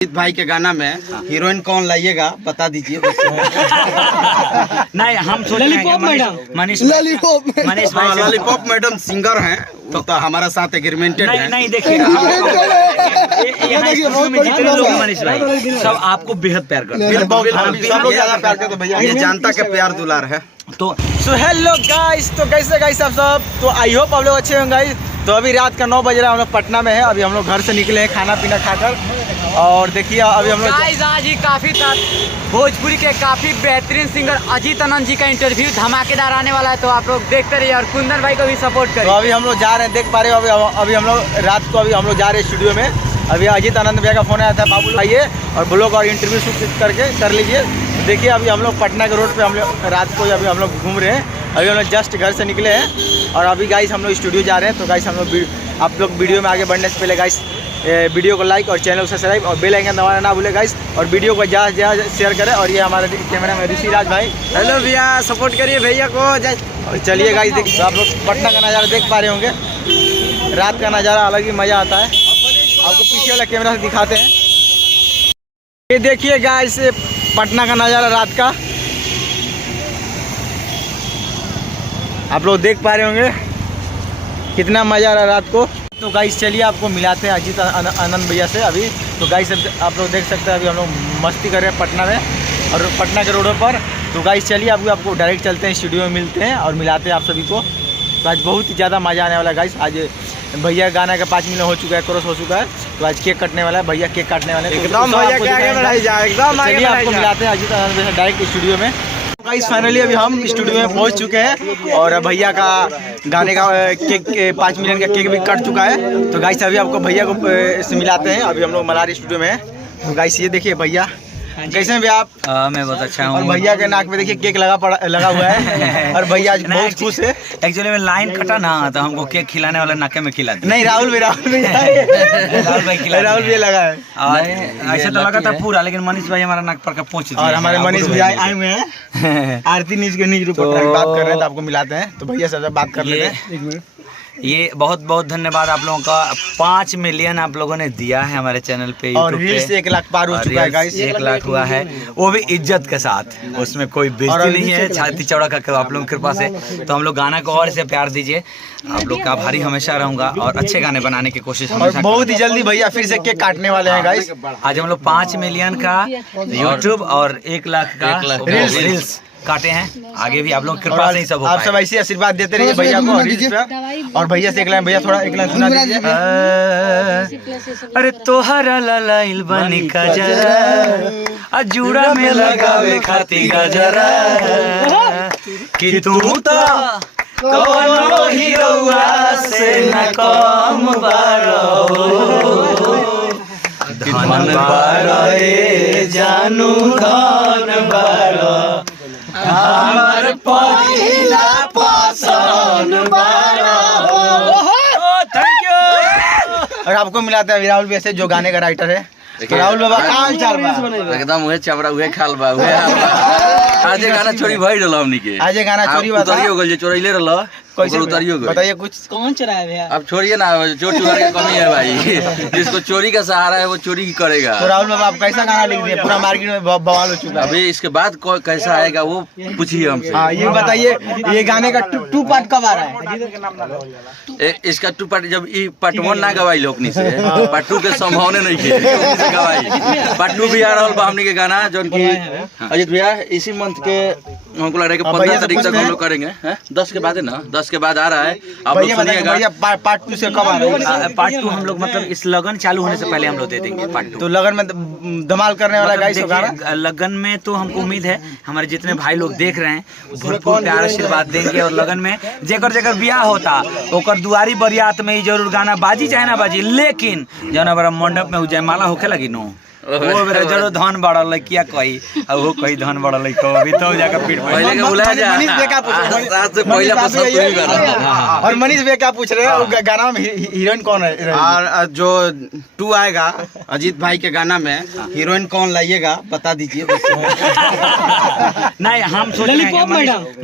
अजीत भाई के गाना में हीरोइन कौन लाइएगा बता दीजिए। नहीं हम सोच रहे हैं मनीष भाई लॉलीपॉप मैडम सिंगर हैं तो हमारा साथ एग्रीमेंटेड है। नहीं देखिएगा यहाँ में जितने लोग हैं मनीष भाई सब आपको बेहद प्यार करते हैं। सब लोग ज्यादा प्यार करते हैं भैया, ये जनता के प्यार दुलार है। तो हेलो गाइस, तो कैसे गाइस आप सब, तो आई होप आप लोग अच्छे होंगे गाइस। तो अभी रात का 9 बज रहा है, हम लोग पटना में है। अभी हम लोग घर से निकले हैं खाना पीना खाकर, और देखिए अभी हम लोग गाइस आज ही काफी भोजपुरी के काफी बेहतरीन सिंगर अजीत आनंद जी का इंटरव्यू धमाकेदार आने वाला है, तो आप लोग देखते रहिए और कुंदन भाई को भी सपोर्ट करिए। तो अभी हम लोग जा रहे हैं, देख पा रहे हो अभी हम लोग रात को अभी हम लोग जा रहे हैं स्टूडियो में। अभी अजीत आनंद भैया का फोन आया था, बाबू आइए और ब्लॉग और इंटरव्यू शूट करके कर लीजिए। देखिए अभी हम लोग पटना के रोड पे हम लोग रात को अभी हम लोग घूम रहे हैं। अभी हम लोग जस्ट घर से निकले हैं और अभी गाइस हम लोग स्टूडियो जा रहे हैं। तो गाइस हम लोग आप लोग वीडियो में आगे बढ़ने से पहले गाइस वीडियो को लाइक और चैनल को सब्सक्राइब और बेल आइकन दबाना ना भूले गाइस, और वीडियो को ज़्यादा शेयर करें। और ये हमारे कैमरा में ऋषिराज भाई, हेलो भैया, सपोर्ट करिए भैया को। और चलिए गाइस देख, आप लोग पटना का नज़ारा देख पा रहे होंगे। रात का नज़ारा अलग ही मज़ा आता है। आपको पीछे वाला कैमरा से दिखाते हैं। ये देखिए गाइस पटना का नज़ारा रात का, आप लोग देख पा रहे होंगे कितना मज़ा आ रहा है रात को। तो गाइस चलिए आपको मिलाते हैं अजीत आनंद भैया से अभी। तो गाइस आप लोग देख सकते हैं अभी हम लोग मस्ती कर रहे हैं पटना में और पटना के रोडों पर। तो गाइस चलिए आपको डायरेक्ट चलते हैं स्टूडियो में, मिलते हैं और मिलाते हैं आप सभी को। तो आज बहुत ही ज़्यादा मज़ा आने वाला है गाइस। आज भैया गाना का 5 मिलियन हो चुका है, क्रॉस हो चुका है। तो आज केक कटने वाला है, भैया केक काटने वाले हैं। एकदम भैया के आगे बढ़ाई जाए, एकदम आगे चलिए आपको बढ़ाई मिलाते हैं अजीत आनंद भैया डायरेक्ट स्टूडियो में। गाइस फाइनली अभी हम स्टूडियो में पहुंच चुके हैं और भैया का गाने का केक 5 मिलियन का केक भी कट चुका है। तो गाइस अभी आपको भैया को से मिलाते हैं। अभी हम लोग मलारी स्टूडियो में हैं। तो गाइस ये देखिए भैया कैसे हैं भैया आप? मैं बहुत अच्छा हूँ। और भैया के नाक में देखिए केक लगा हुआ है और भैया आज बहुत खुश है। एक्चुअली में लाइन कटा ना तो हमको केक खिलाने वाला नाके में खिला दिया। नहीं राहुल भी राहुल भी लगा है। और ऐसे तो लगा था पूरा, लेकिन मनीष भाई हमारा नाक पर का पहुँच। और हमारे मनीष भैया आए हुए हैं आरती न्यूज के न्यूज रिपोर्टर बात कर रहे हैं, तो आपको मिलाते हैं। तो भैया सबसे बात कर लेते हैं। एक मिनट। ये बहुत बहुत धन्यवाद आप लोगों का। 5 मिलियन आप लोगों ने दिया है हमारे चैनल पे, और रील्स 1 लाख पार हो चुका है गाइस। 1 लाख हुआ है, वो भी इज्जत के साथ, उसमें कोई बेइज्जती नहीं है, छाती चौड़ा करके आप लोगों की कृपा से। तो हम लोग गाना को और से प्यार दीजिए, आप लोग का आभारी हमेशा रहूंगा और अच्छे गाने बनाने की कोशिश हमेशा। बहुत ही जल्दी भैया फिर से केक काटने वाले हैं गाइस। आज हम लोग 5 मिलियन का यूट्यूब और 1 लाख का रील्स काटे हैं। आगे भी आप लोग कृपा से ही सब होगा। आप सब ऐसे आशीर्वाद देते रहिए भैया को रील्स पे। और भैया से एक लाइन, भैया थोड़ा एक लाइन सुना दीजिए। अरे तोहरा लाइल बनी का जरा जुड़ा में लगावे खाती गजरा कि तू तो कोनो हीरोआ से न कम बारो धन बारो ए जानू धन बारो हमार पहिला पसंद बारो। Thank you. और आपको मिलाते हैं राहुल भैया से जो गाने का राइटर है। राहुल बाबा का हाल चाल बा? एकदम उहे चमड़ा उहे खाल बा उहे आज गाना चोरी भई रहल हमनी के। आज गाना चोरी बा, उतरियो गल जे चोरैले रहल कैसे उतरियो गल। बताइए कुछ। कौन चुराया भैया? अब छोड़िए ना, चोर चुहार की कमी है भाई। जिसको चोरी का सहारा है वो चोरी ही करेगा। तो राहुल बाबा आप कैसा गाना लिख दिए? पूरा मार्केट में बवाल हो चुका है। अभी इसके बाद कैसा आएगा वो पूछिए हमसे। हाँ ये बताइए, ये गाने का 2 पार्ट कब आ रहा है? इसका 2 पार्ट जब ई पार्ट 1 ना गवाई लोकनी से, पार्ट 2 के संभावना नहीं है से गवाई। पार्ट 2 भी आ रहल बा हमनी के गाना, जोन की अजीत भैया इसी मंथ के हमको लग रहा है कि 15 तारीख तक हम लोग करेंगे। 10 के बाद है ना, 10 के बाद आ रहा है। आप लोग सुनिएगा। भैया पार्ट 2 से कब आ रहा है? पार्ट 2 हम लोग मतलब इस लगन चालू होने से पहले हम लोग दे देंगे पार्ट 2। तो लगन में धमाल करने वाला गाइस गाना। देखिए लगन में तो हमको उम्मीद है हमारे जितने भाई लोग देख रहे हैं भरपूर प्यार आशीर्वाद देंगे। और लगन में जेकर ब्याह होता ओकर दुआरी बरियात में ही जरूर गाना बाजी चाहे ना बाजी, लेकिन जौन हमारा मंडप में जयमाला होखे लगी नो वो मेरे जरूर धन बढ़ल है। क्या कही अब वो कही धन बढ़ल है को अभी तो जाकर पीठ पहले के बुलाया जा। मनीष भैया क्या पूछ रहे हैं? साथ से पहले पसंद तू ही कर। और मनीष भैया क्या पूछ रहे हैं? वो गाना में हीरोइन कौन है? और जो 2 आएगा अजीत भाई के गाना में हीरोइन कौन लाइएगा बता दीजिए। नहीं हम सोच रहे हैं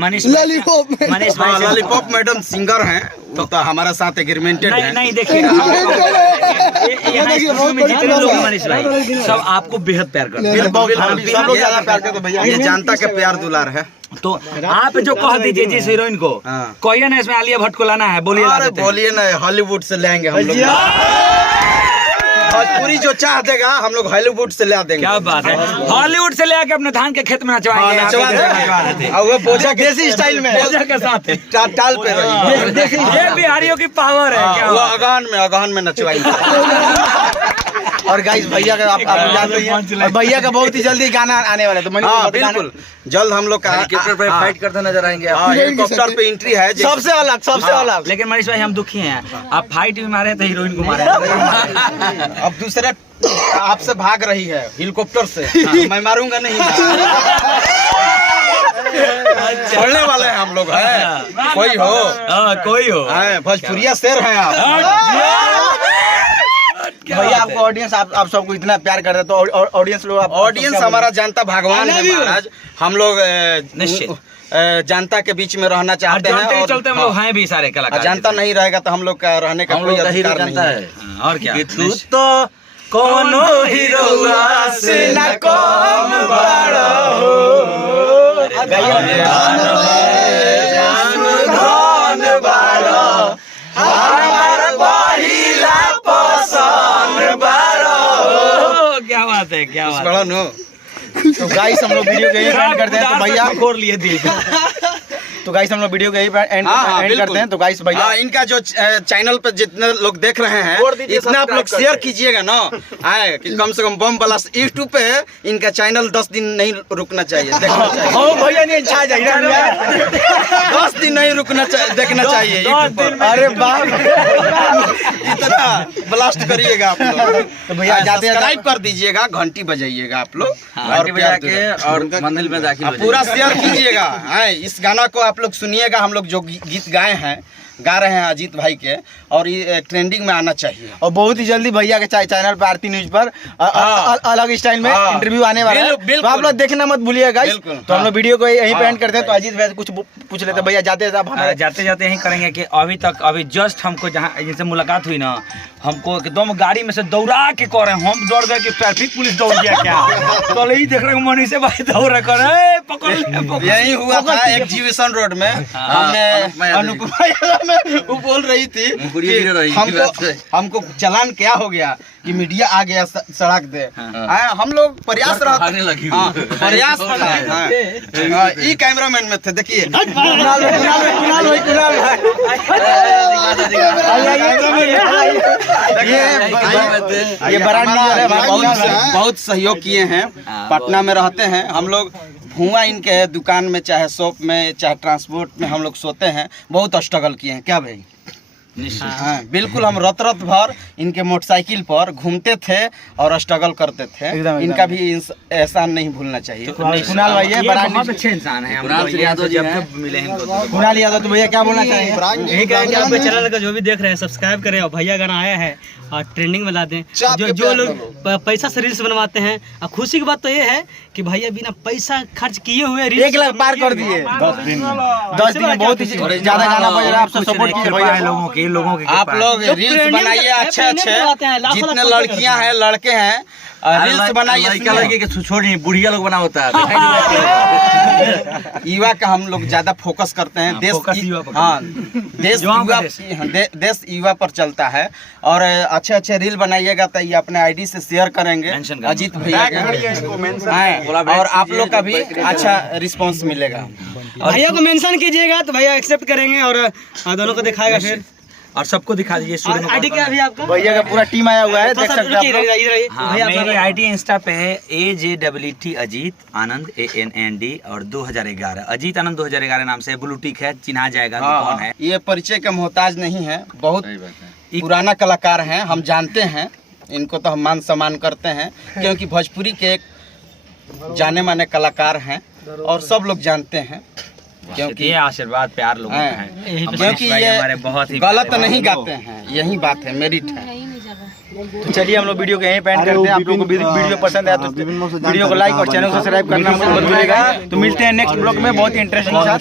मनीष भाई लॉलीपॉप मैडम सिंगर हैं तो हमारा साथ एग्रीमेंटेड है। नहीं देखिएगा यहाँ स्टूडियो में जितने लोग हैं मनीष भाई सब आपको बेहद प्यार करते हैं। सब लोग ज्यादा प्यार करते भैया। ये जनता के प्यार दुलार है। तो आप जो कह दीजिए जिस हीरोइन को हाँ। कहिए ना इसमें आलिया भट्ट को लाना है, बोलिए ला अरे देते हैं। बोलिए ना, हॉलीवुड से लेंगे हम लोग। भोजपुरी जो चाह देगा हम लोग हॉलीवुड से ला देंगे। क्या बात है, हॉलीवुड से ले आके अपने धान के खेत में नचवाएंगे। हाँ, नचवा देंगे। और वो बोझा देसी स्टाइल में बोझा के साथ है। टाल पे रही। ये बिहारियों की पावर है। क्या वो बात अगहन में नचवाएंगे। और गाइस भैया का आप जानते ही हैं, और भैया का बहुत ही जल्दी गाना आने वाला है, तो मनीष हाँ भाई बिल्कुल, जल्द हम लोग का हेलीकॉप्टर पे फाइट करते नजर आएंगे आप। हाँ, हेलीकॉप्टर पे एंट्री है। सबसे अलग, सबसे अलग। लेकिन मनीष भाई हम दुखी हैं, आप फाइट भी मारे तो हीरोइन को मारे। अब दूसरे आपसे भाग रही है हेलीकॉप्टर से। मैं मारूंगा नहीं। छोड़ने वाले हैं हम लोग हैं। कोई हो, कोई हो। भोजपुरिया शेर हैं आप। भैया आपको ऑडियंस आप सबको इतना प्यार करते हैं, तो ऑडियंस लोग ऑडियंस हमारा जनता भगवान है महाराज। हम लोग निश्चित जनता के बीच में रहना और चाहते हैं। जानते ही और चलते हम लोग हैं भी सारे कलाकार। जनता नहीं रहेगा तो हम लोग का रहने का हम कोई लोग का हीरो अधिकार नहीं जनता है। है। और क्या, कि तू तो कोनो हीरोआ से न कम बड़ा क्या बात है, क्या बात है। बड़ा नो। तो गाइस हम लोग वीडियो को यही एंड करते हैं। तो भैया खोर लिए दिल को। तो गाइस हम लोग वीडियो को यही एंड हाँ, करते बिल्कुल। हैं। तो गाइस भैया हाँ, इनका जो चैनल पे जितने लोग देख रहे हैं इतना आप लोग शेयर कीजिएगा ना, आए कि कम से कम बम वाला यूट्यूब पे इनका चैनल 10 दिन नहीं रुकना चाहिए, देखना चाहिए। हाँ भैया नहीं छा जाइए ना 10 दिन नहीं रुकना देखना चाहिए YouTube पर। अरे बाप इतना ब्लास्ट करिएगा आप लोग। तो भैया जाते हैं सब्सक्राइब कर दीजिएगा, घंटी बजाइएगा आप लोग और बजा के और मंदिर में दाखिल हो पूरा जाइए। शेयर कीजिएगा। इस गाना को आप लोग सुनिएगा। हम लोग जो गीत गाए हैं, गा रहे हैं अजीत भाई के, और ये ट्रेंडिंग में आना चाहिए। और बहुत ही जल्दी भैया के चैनल पे आरती न्यूज पर अलग स्टाइल में हाँ। इंटरव्यू आने वाला है। बिल्कुल। तो आप लोग देखना मत भूलिएगा गाइस। बिल्कुल। तो हम लोग वीडियो को यहीं पे हाँ। एंड करते हैं। तो अजीत भाई से कुछ पूछ लेते हैं। भैया जाते हैं हमारे जाते जाते यही करेंगे कि अभी जस्ट हमको जहाँ जिनसे मुलाकात हुई ना, हमको एकदम गाड़ी में से दौड़ा के कह रहे हैं, हम दौड़ गए कि ट्रैफिक पुलिस दौड़ गया क्या। तो यही देख रहे हैं मनीष भाई दौड़ रहे, कर रहे पकड़ ले। यही हुआ था एग्जीबिशन रोड में। हमने अनुपमा यादव में वो बोल रही थी मुकुरिया गिर रही थी, बात है। हमको चलान क्या हो गया कि मीडिया आ गया सड़क दे। हम लोग प्रयास भागने लगी। हाँ, प्रयास ई कैमरामैन में थे। देखिए ये बड़ा बहुत सहयोग किए हैं। पटना में रहते हैं हम लोग। धुआं इनके दुकान में, चाहे शॉप में, चाहे ट्रांसपोर्ट में हम लोग सोते हैं। बहुत स्ट्रगल किए हैं। क्या भाई? हाँ बिल्कुल। हम रत भर इनके मोटरसाइकिल पर घूमते थे और स्ट्रगल करते थे। एकदम। इनका भी एहसान नहीं भूलना चाहिए। कुणाल भाई ये बड़ा बहुत अच्छे इंसान है। कुणाल सिंह यादव जी हैं। मिले हैं इनको। कुणाल यादव, तो भैया क्या बोलना चाहेंगे? यही कहेंगे आपके चैनल का जो भी देख रहे हैं सब्सक्राइब करें, और भैया गाना आया है और ट्रेंडिंग में ला दें। जो लोग पैसा से रील्स बनवाते हैं, और खुशी की बात तो ये है कि भैया बिना पैसा खर्च किए हुए 1 लाख पार कर दिए 10 दिन में। बहुत ही ज्यादा गाना बज रहा है। आपसे सपोर्ट कीजिए भैया। लोगों की आप लोग रील्स बनाइए अच्छे अच्छे। जितने लड़कियां हैं, लड़के हैं, रील्स बनाइए। लड़का लड़की के छोड़िए, बुढ़िया लोग बना होता है। युवा का हम लोग ज्यादा फोकस करते हैं। देश फोकस युवा पर। हाँ, देश युवाओं का युवा देश युवा पर चलता है। और अच्छे अच्छे रील बनाइएगा तो ये अपने आईडी से शेयर करेंगे मेंशन करना। अजीत भैया के। हाँ, और आप लोग का भी अच्छा रिस्पांस मिलेगा। भैया को मेंशन कीजिएगा तो भैया एक्सेप्ट करेंगे और दोनों को दिखाएगा फिर। और सबको दिखा दीजिए। आईडी क्या है अभी आपका? भैया का पूरा टीम आया हुआ है, देख सकते हैं आप लोग। हाँ, भैया मेरी आईडी इंस्टा पे है AJWT अजीत आनंद ANND और 2011 अजीत आनंद 2011 नाम से ब्लू टिक है, चिन्हा जाएगा कि कौन है। ये परिचय का मोहताज नहीं है। बहुत पुराना कलाकार हैं, हम जानते हैं इनको। तो हम मान सम्मान करते हैं क्योंकि भोजपुरी के एक जाने माने कलाकार हैं और सब लोग जानते हैं। क्योंकि ये आशीर्वाद प्यार लोगों का है। क्योंकि मनीष भाई ये हमारे बहुत ही गलत नहीं गाते हैं, यही बात है, मेरिट है। तो चलिए हम लोग वीडियो को यहीं पे एंड करते हैं। आप लोगों को वीडियो पसंद आया तो वीडियो को लाइक और चैनल को सब्सक्राइब करना मत भूलिएगा। तो मिलते हैं नेक्स्ट ब्लॉग में बहुत ही इंटरेस्टिंग के साथ।